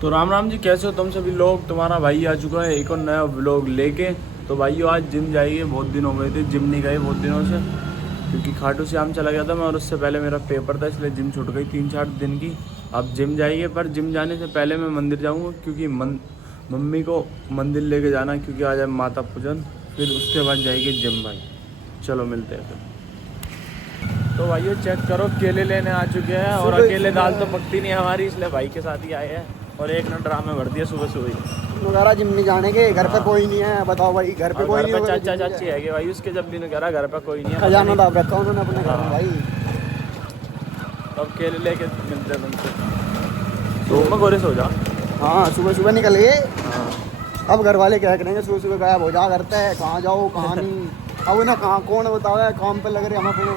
तो राम राम जी, कैसे हो तुम सभी लोग। तुम्हारा भाई आ चुका है एक और नया व्लॉग लेके। तो भाइयों आज जिम जाइए, बहुत दिन हो गए थे जिम नहीं गए बहुत दिनों से, क्योंकि खाटू श्याम चला गया था मैं और उससे पहले मेरा पेपर था, इसलिए जिम छूट गई 3-4 दिन की। अब जिम जाइए, पर जिम जाने से पहले मैं मंदिर जाऊँगा, क्योंकि मम्मी को मंदिर लेके जाना, क्योंकि आज है माता पूजन। फिर उसके बाद जाएगी जिम भाई। चलो मिलते हैं फिर। तो भाइयों चेक करो, केले लेने आ चुके हैं और अकेले दाल तो पकती नहीं हमारी, इसलिए भाई के साथ ही आए हैं। और एक ने ड्रामे भर दिया सुबह सुबह ही। वगैरह जिम नहीं जाने के, घर पे कोई नहीं है। बताओ भाई, घर पे कोई नहीं है। चाचा चाची है कि भाई, उसके जब भी कह रहा घर पे कोई नहीं है, खजाना दाब रखा उन्होंने अपने घर में भाई। अब केले लेके मिलते हैं तुमसे। तो मैं गोरे सो जा। हाँ सुबह सुबह निकल गए। हाँ अब घर वाले क्या करेंगे, सुबह सुबह गायब हो जा करते हैं, कहाँ जाओ कहाँ नहीं। अब ना कहाँ कौन बताओ, काम पे लग रहे हम अपने।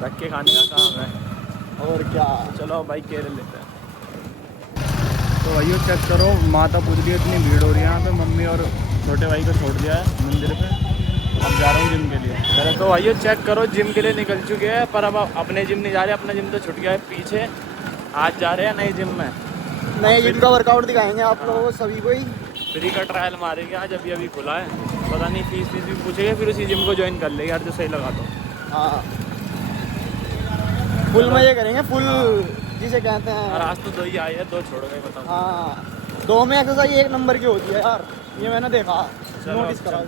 धक्के खाने का काम है और क्या। चलो भाई केले लेते हैं। तो भाइयों चेक करो, माता पूज रही है, इतनी भीड़ हो रही है यहाँ पे। मम्मी और छोटे भाई को छोड़ दिया है मंदिर पे, अब जा रहा हूँ जिम के लिए। पहले तो भाइयों चेक करो, जिम के लिए निकल चुके हैं, पर अब अपने जिम नहीं जा रहे। अपना जिम तो छूट गया है पीछे, आज जा रहे हैं नई जिम में। नए जिम का वर्कआउट दिखाएंगे आप लोगों को सभी को ही। फ्री का ट्रायल मारेंगे आज, अभी अभी खुला है। पता नहीं फीस भी पूछेगा, फिर उसी जिम को ज्वाइन कर लेगा यार, जो सही लगा दो। हाँ फुल मजे करेंगे, फुल जिसे कहते हैं। और आज तो 2 ही आए हैं, 2 छोड़ गए बताओ। हाँ 2 में एक्सरसाइज 1 नंबर की होती है यार, ये मैंने देखा, नोटिस करा।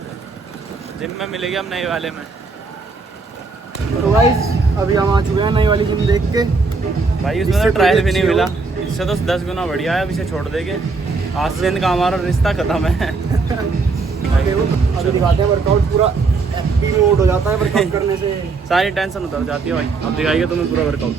जिम में मिलेगी हम नए वाले में। तो गाइस अभी हम आ चुके हैं नई वाली जिम देख के। भाई उसमें तो ट्रायल भी नहीं मिला, इससे तो 10 गुना बढ़िया है। अब इसे छोड़ देंगे, आज से इनका हमारा रिश्ता खत्म है। अभी दिखाते हैं वर्कआउट, पूरा एक्टिव मोड हो जाता है वर्कआउट करने से। सारी टेंशन उतर जाती है भाई। अब दिखाइए तुम्हें पूरा वर्कआउट।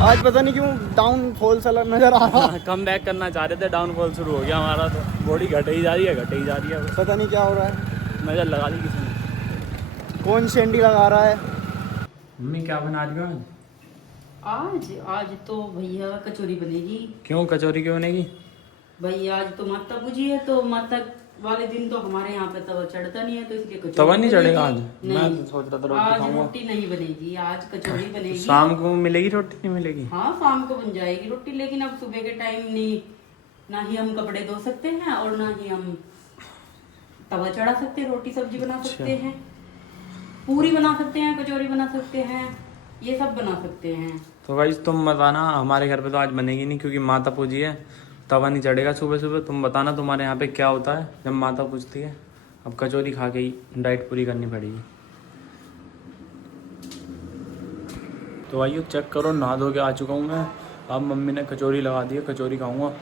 आज पता नहीं क्यों डाउनफॉल सा नजर आ रहा है। कम बैक करना चाह रहे थे, डाउनफॉल शुरू हो गया हमारा। तो बॉडी घटे ही जा रही है, घटे ही जा रही है। पता नहीं क्या हो रहा है। नजर लगा दी किसी ने। कौन सेंडी लगा रहा है। मम्मी क्या बना रही हो आज आज तो भैया कचौरी बनेगी। क्यों कचौरी क्यों बनेगी? भैया आज तो माता पूजी है, तो माता वाले दिन तो हमारे यहाँ पे तवा चढ़ता नहीं है, तो इसलिए कचौरी तवा नहीं चढ़ेगा आज? नहीं, मैं तो सोच रहा था रोटी आज खाऊंगा। रोटी नहीं बनेगी, आज कचौरी बनेगी। शाम को मिलेगी रोटी? नहीं मिलेगी। हाँ शाम को बन जाएगी रोटी, लेकिन अब सुबह के टाइम नहीं, ना ही हम कपड़े धो सकते हैं और ना ही हम तवा चढ़ा सकते हैं, रोटी सब्जी बना सकते हैं, पूरी बना सकते हैं, कचौरी बना सकते हैं, ये सब बना सकते हैं। तो भाई तुम बताना, हमारे घर पे तो आज बनेगी नहीं, क्योंकि माता पूजी है, तवा नहीं चढ़ेगा सुबह सुबह। तुम बताना तुम्हारे यहाँ पे क्या होता है जब माता पूजती है। अब कचौरी खा के ही डाइट पूरी करनी पड़ेगी। तो भाइयों चेक करो, नहा धो के आ चुका हूँ मैं। अब मम्मी ने कचौरी लगा दी है, कचौरी खाऊंगा।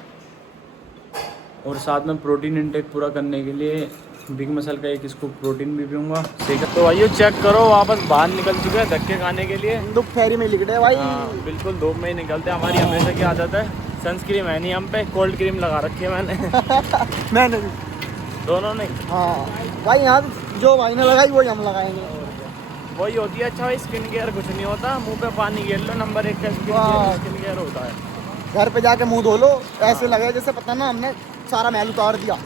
और साथ में प्रोटीन इंटेक पूरा करने के लिए बिग मसल का एक स्कूप प्रोटीन भी पीऊँगा। ठीक है, तो भाइयों चेक करो, वापस बाहर निकल चुके हैं धक्के खाने के लिए। दुख फेरी में लिख रहे भाई। हाँ बिल्कुल, धूप में ही निकलते हैं, हमारी हमेशा की आदत है। सनस्क्रीन है नहीं हम पे, कोल्ड क्रीम लगा रखी है मैंने। मैंने दोनों ने। हाँ भाई, यहाँ जो भाई ने लगाई वही हम लगाएंगे। वही होती है। अच्छा भाई स्किन केयर कुछ नहीं होता, मुंह पे पानी गिर लो, नंबर 1 का स्किन केयर होता है। घर पे जाके मुंह धो लो, ऐसे लगे जैसे पता ना हमने सारा महल उतार दिया।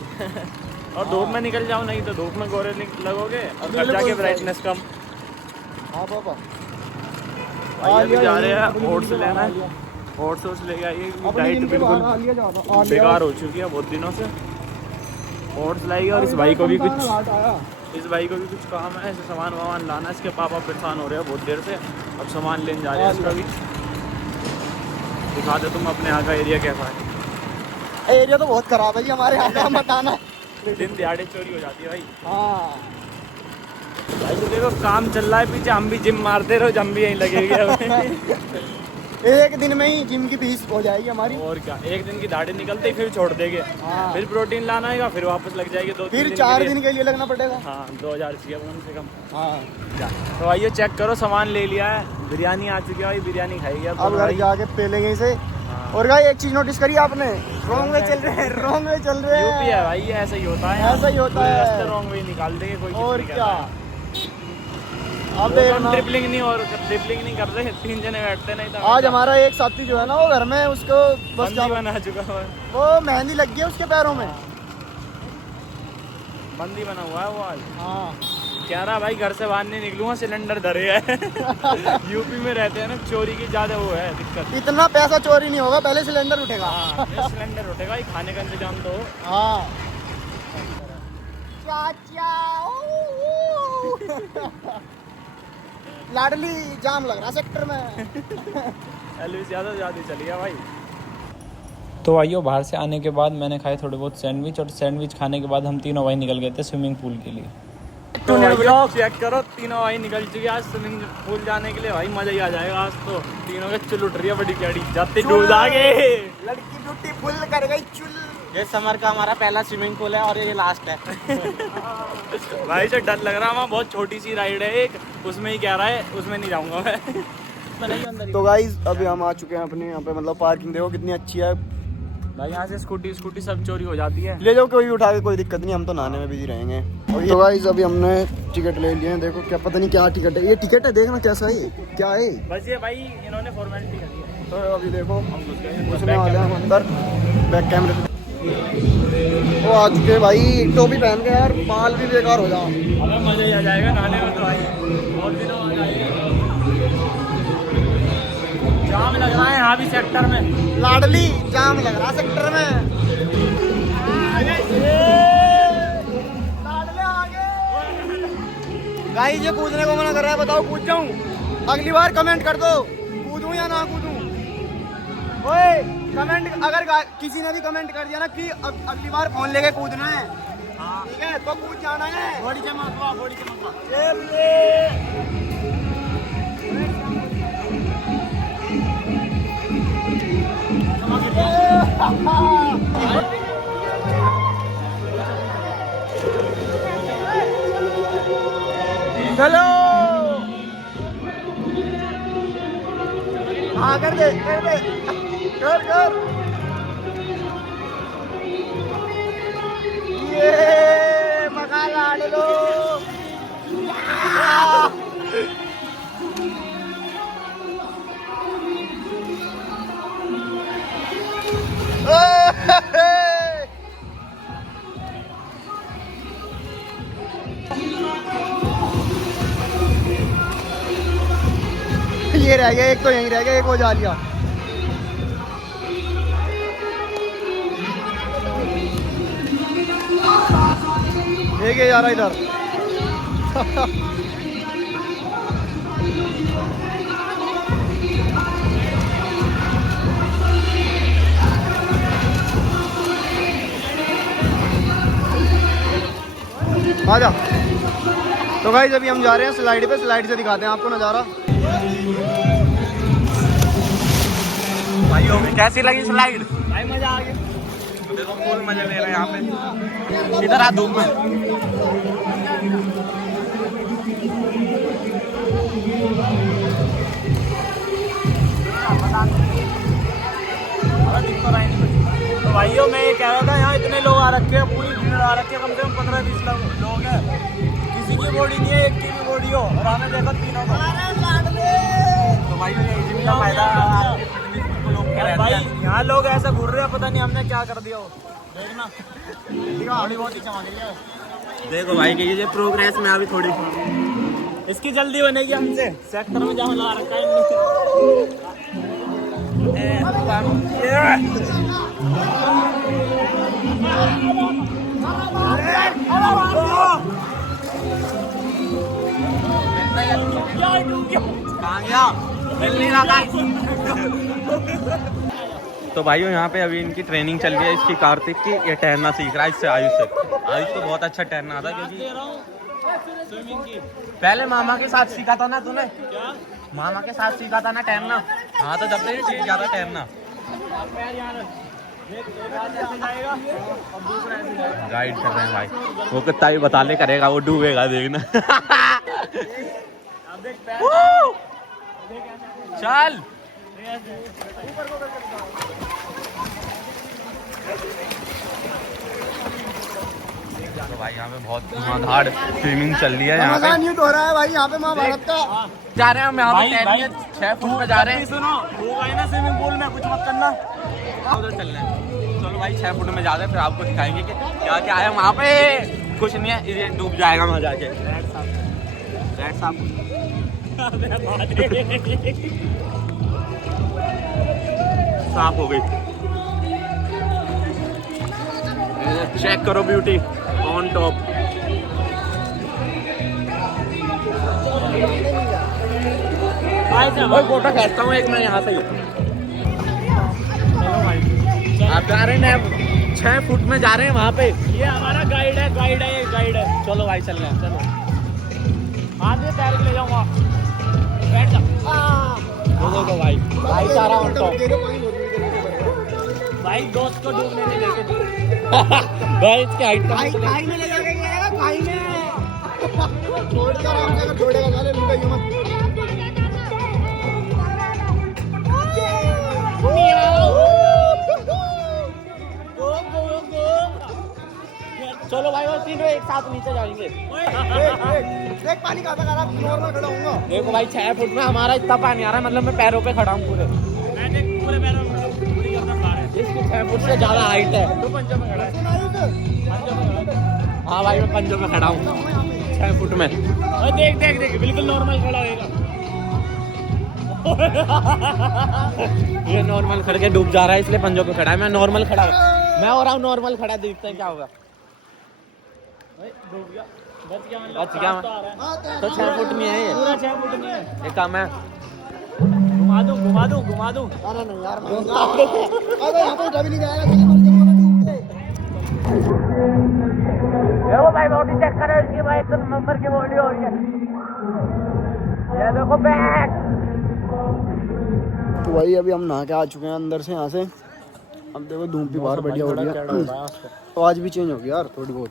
और धूप में निकल जाओ, नहीं तो धूप में गोरे लगोगे और घर जाके ब्राइटनेस कम। हाँ पापा भाई अभी जा रहे हैं ओट्स लेना है, ओट्स लेके आइए। डाइट बिल्कुल बेकार हो चुकी है बहुत दिनों से। ओट्स लाइए, और इस भाई को भी कुछ काम है, ऐसे सामान वामान लाना। इसके पापा परेशान हो रहे हैं बहुत देर से, अब सामान लेने जा रहे हैं इसका भी। दिखा दो तुम अपने यहाँ का एरिया कैसा है। एरिया तो बहुत खराब है जी हमारे यहाँ का, बताना। दिन दिहाड़े चोरी हो जाती है भाई। हाँ भाई तो देखो काम चल रहा है पीछे, हम भी जिम मारते रहो, हम भी यहीं लगेंगे। एक दिन में ही जिम की फीस हो जाएगी हमारी। और क्या, एक दिन की दाढ़ी निकलते ही फिर छोड़ देंगे। हाँ। फिर प्रोटीन लाना है, फिर वापस लग जाएगी 2-3 फिर दिन 4 के लिए। दिन के लिए लगना पड़ेगा। हाँ 2000 चाहिए कम से कम। हाँ तो आइए चेक करो, सामान ले लिया है, बिरयानी आ चुकी है भाई, बिरयानी खाएगी अब घर जाके पे लेंगे इसे। हाँ। और भाई एक चीज नोटिस करी आपने, रॉन्ग वे चल रहे हैं, रॉन्ग वे चल रहे हैं। यूपी है भाई, ये ऐसा ही होता है, ऐसा ही होता है। रास्ते रॉन्ग वे निकाल देंगे कोई। और क्या, अब देखना ट्रिपलिंग नहीं कर रहे, 3 जने बैठते नहीं तो आज हमारा एक साथी जो है ना वो घर में उसको बस क्या बना चुका है, वो मेहंदी लग गई है उसके पैरों में। बंदी बना हुआ है वो आज। हाँ कह रहा भाई घर से बाहर नहीं निकलूंगा, सिलेंडर धरे है। यूपी में रहते हैं ना, चोरी की ज्यादा वो है दिक्कत। इतना पैसा चोरी नहीं होगा, पहले सिलेंडर उठेगा। हाँ, सिलेंडर उठेगा, ये खाने का इंतजाम तो हो। हाँ चाचा लाडली जाम लग रहा सेक्टर में। एलवी ज्यादा चली गया भाई। तो भाइयों बाहर से आने के बाद मैंने खाए थोड़े बहुत सैंडविच, और सैंडविच खाने के बाद हम तीनों भाई निकल गए थे स्विमिंग पूल के लिए। तो भाइयों चेक करो, तीनों भाई निकल चुके आज स्विमिंग पूल जाने के लिए। भाई मजा ही आ जाएगा आज तो। तीनों के चुल उठ रही है बड़ी कैडी, जाते डूब जागे। लड़की ड्यूटी फुल कर गई चुल। ये समर का हमारा पहला स्विमिंग पूल है और ये लास्ट है। भाई से डर लग रहा है, वहाँ बहुत छोटी सी राइड है एक, उसमें ही कह रहा है उसमें नहीं जाऊंगा मैं। तो गाइस अभी हम आ चुके हैं अपने यहाँ पे, मतलब पार्किंग देखो कितनी अच्छी है भाई। यहाँ से स्कूटी सब चोरी हो जाती है। ले जाओ, कोई भी उठा के, कोई दिक्कत नहीं, हम तो नहाने में बिजी रहेंगे। तो गाइस अभी हमने टिकट ले लिए हैं, देखो क्या पता नहीं क्या टिकट है, ये टिकट है, देखना कैसा है क्या है। बस ये भाई इन्होंने फॉर्मेलिटी कर दी है। तो अभी देखो हम घुस गए हैं उसमें वाले हम अंदर बैक कैमरे से वो आ चुके हैं भाई। टोपी पहन के यार बाल भी बेकार हो जाओ। अबे मजा ही आ जाएगा नहाने में तो भाई, बहुत दिनों बाद आएंगे। जाम लग रहा है यहाँ भी सेक्टर में, लाडली जाम लग रहा सेक्टर में। गाइस ये कूदने को मना कर रहा है, बताओ कूद जाऊं? अगली बार कमेंट कर दो कूदूं या ना कूदूं। ओए कमेंट, अगर किसी ने भी कमेंट कर दिया ना कि अगली बार फोन लेके कूदना है, ठीक है, तो कूद जाना है। बॉडी चमकवा, बॉडी चमकवा। चलो हाँ कर दे कर ये मका लाड लो। ये रह गया, एक तो यहीं रह गया, एक वो जा लिया। एक है यार इधर। आजा। तो गाइस अभी हम जा रहे हैं स्लाइड पे, स्लाइड से दिखाते हैं आपको नज़ारा। भाइयों कैसी लगी स्लाइड? भाई मजा आ गया। देखो फुल मजे ले रहे हैं यहाँ पे। इधर आ धूप में। तो भाइयों मैं ये कह रहा था, यहाँ इतने लोग आ रखे हैं, पूरी भीड़ आ रखी है, कम से कम 15-20 लोग हैं। किसी की बॉडी नहीं है, एक की भी बॉडी हो, और हमें देखो तीनों को। तो भाइयों ये जिम का फायदा भाई यहाँ लोग ऐसा घूर रहे हैं, पता नहीं हमने क्या कर दिया हो। देखना थोड़ी बहुत ही चमक रही है। देखो भाई कि ये प्रोग्रेस में अभी थोड़ी इसकी जल्दी बनेगी हमसे, सेक्टर में जाम लगा रखा है। तो भाइयों यहाँ पे अभी इनकी ट्रेनिंग चल रही है इसकी, कार्तिक की। ये तैरना सीख रहा है इससे, आयुष से। आयुष तो बहुत अच्छा तैरना आता क्योंकि पहले मामा के साथ सीखा था ना तूने। मामा के साथ सीखा था ना तैरना। हाँ तो जब तक सीख जाता तैरना। गाइड कर रहे हैं भाई, वो कितना भी बता ले करेगा, वो डूबेगा देखना। चल तो भाई यहाँ पे बहुत धुआंधार स्विमिंग चल रही है यहाँ पे। रमजान यूथ हो रहा है भाई यहाँ पे महाभारत का। जा रहे हैं हम यहाँ पे तैरने 6 फुट पे जा रहे हैं। सुनो वो भाई ना स्विमिंग पूल में कुछ मत करना, उधर चल रहे हैं। चलो भाई 6 फुट में जा रहे हैं, फिर आपको दिखाएंगे कि क्या क्या है वहाँ पे। कुछ नहीं है, ये डूब जाएगा वहाँ जाके। साफ हो गई। चेक करो ब्यूटी ऑन टॉप। फोटो खींचता हूँ एक मैं यहाँ से। आप जा रहे हैं 6 फुट में जा रहे हैं वहाँ पे। ये हमारा गाइड है, गाइड है, ये गाइड है। चलो भाई चल रहे हैं, चलो। आगे तैर के ले जाऊंगा, बैठ जा। दो भाई सारा ऑन टॉप। भाई दोस्त को डूबने नहीं देते। भाई इसकी हाइट कम है। खाई में ले जाके जाएगा, खाई में छोड़ेगा आराम से, अगर छोड़ेगा साले लूटेगी मत। चलो भाई वो तीनों एक साथ नीचे जाएंगे। देख पानी कहाँ तक आ रहा है, नॉर्मल खड़ा हूँगा। देखो भाई 6 फुट में हमारा इतना पानी आ रहा है, मतलब मैं पैरों पे खड़ा हूँ पूरे। मैंने पूरे पैरों में पूरी करना पा रहा है। इसकी 6 फुट से ज्यादा हाइट है। तो पंचों में खड़ा है, हाँ भाई मैं पंजों में खड़ा हूँ 6 फुट में। और देख देख देख बिल्कुल नॉर्मल खड़ा होएगा। ये नॉर्मल खड़ के डूब जा रहा है, इसलिए पंजों पे खड़ा है। मैं नॉर्मल खड़ा हूँ, मैं हो रहा हूँ नॉर्मल खड़ा। देखते हैं क्या होगा। डूब गया, बच गया, मतलब बच गया। तो आ रहा है। तो 6 फुट नहीं है ये, पूरा 6 फुट नहीं है। ये कम है। घुमा दूं घुमा दूं घुमा दूं। अरे नहीं यार, अरे यहाँ पे कभी नहीं जाएगा, कहीं मर जाऊंगा डूब के। देखो भाई बॉडी चेक करो इसकी, भाई 1 नंबर की बॉडी हो रही है। ये देखो बैक। तो भाई अभी हम नहा के आ चुके हैं अंदर से, यहाँ से। अब देखो धूप भी बाहर बढ़िया हो रही है, आवाज भी चेंज हो गई यार थोड़ी बहुत।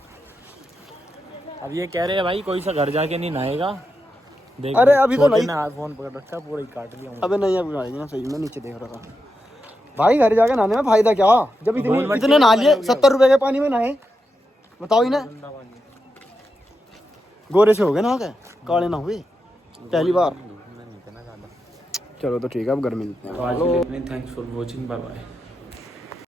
अब ये कह रहे हैं भाई कोई सा घर जाके नहीं नहाएगा। देख अरे अभी तो नहीं, फोन पकड़ रखा है, पूरा ही काट लिया। अबे नहीं अभी नहाएंगे ना, सही में नीचे देख रहा था भाई। घर जाके नहाने में फायदा क्या, जब इतने नहा लिए 70 रुपए के पानी में नहाए, बताओ ही ना। गोरे से हो गए ना, काले ना हुए पहली बार। चलो तो ठीक है, अब घर मिलते हैं। Thanks for watching, bye bye.